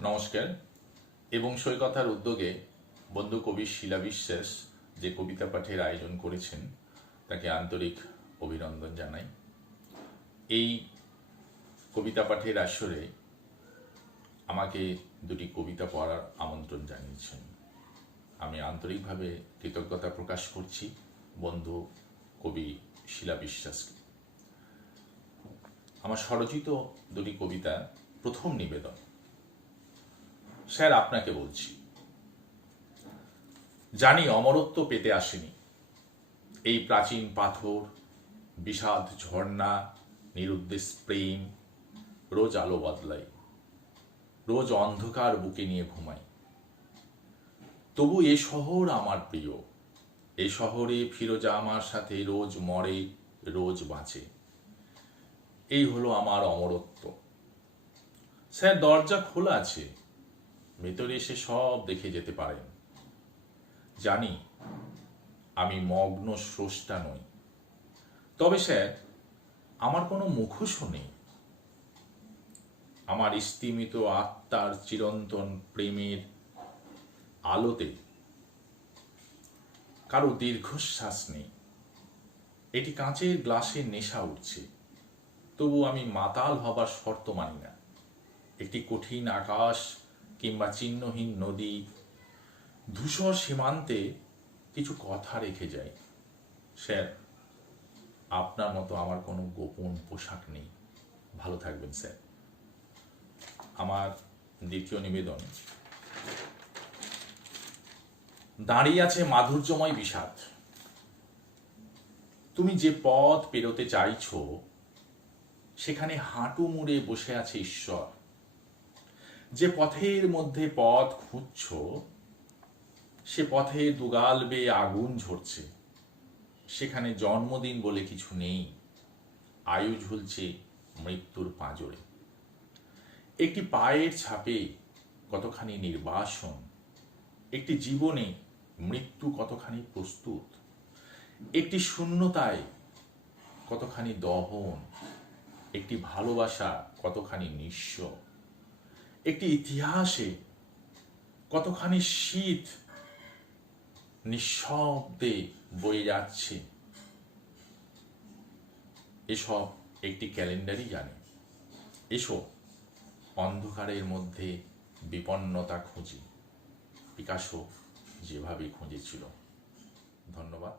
নমস্কার। এবং সৈকতার উদ্যোগে বন্ধু কবি শিলা বিশ্বাস যে কবিতা পাঠের আয়োজন করেছেন, তাকে আন্তরিক অভিনন্দন জানাই। এই কবিতা পাঠের আসরে আমাকে দুটি কবিতা পড়ার আমন্ত্রণ জানিয়েছেন। আমি আন্তরিকভাবে কৃতজ্ঞতা প্রকাশ করছি বন্ধু কবি শিলা বিশ্বাসকে। আমার স্বরচিত দুটি কবিতা প্রথম নিবেদন। স্যার, আপনাকে বলছি। জানি অমরত্ব পেতে আসেনি। এই প্রাচীন পাথর, বিষাদ ঝর্ণা, নিরুদ্দেশ প্রেম, রোজ আলো বদলাই। রোজ অন্ধকার বুকে নিয়ে ঘুমাই। তবু এ শহর আমার প্রিয়। এ শহরে ফিরোজা আমার সাথে, রোজ মরে, রোজ বাঁচে। এই হলো আমার অমরত্ব। স্যার, দরজা খোলা আছে। ভেতরে এসে সব দেখে যেতে পারেন। জানি, আমি মগ্ন স্রষ্টা নই। তবে স্যার, আমার কোনো মুখোশও নেই। আমার স্তিমিত আত্মার চিরন্তন প্রেমের আলোতে কারও দীর্ঘশ্বাস নেই। এটি কাঁচের গ্লাসে নেশা উঠছে। তবু আমি মাতাল হবার শর্ত মানি না। একটি কঠিন আকাশ কিংবা চিহ্নহীন নদী, ধূসর সীমান্তে কিছু কথা রেখে যায়। স্যার, আপনার মতো আমার কোনো গোপন পোশাক নেই। ভালো থাকবেন, স্যার। আমার দ্বিতীয় নিবেদন। দাঁড়িয়ে আছে মাধুর্যময় বিষাদ। তুমি যে পথ পেরোতে চাইছো, সেখানে হাঁটু মুড়ে বসে আছে ঈশ্বর। যে পথের মধ্যে পথ খুঁজছ, সে পথে দুগাল বেয়ে আগুন ঝরছে। সেখানে জন্মদিন বলে কিছু নেই, আয়ু ঝুলছে মৃত্যুর পাঁজরে। একটি পায়ের ছাপে কতখানি নির্বাসন, একটি জীবনে মৃত্যু কতখানি প্রস্তুত, একটি শূন্যতায় কতখানি দহন, একটি ভালোবাসা কতখানি নিঃস্ব। একটি ইতিহাসে কতখানি শীত নিঃশব্দে বয়ে যাচ্ছে। এসব একটি ক্যালেন্ডারই জানে। এসো অন্ধকারের মধ্যে বিপন্নতা খুঁজি। পিকাসো যেভাবে খুঁজেছিল। ধন্যবাদ।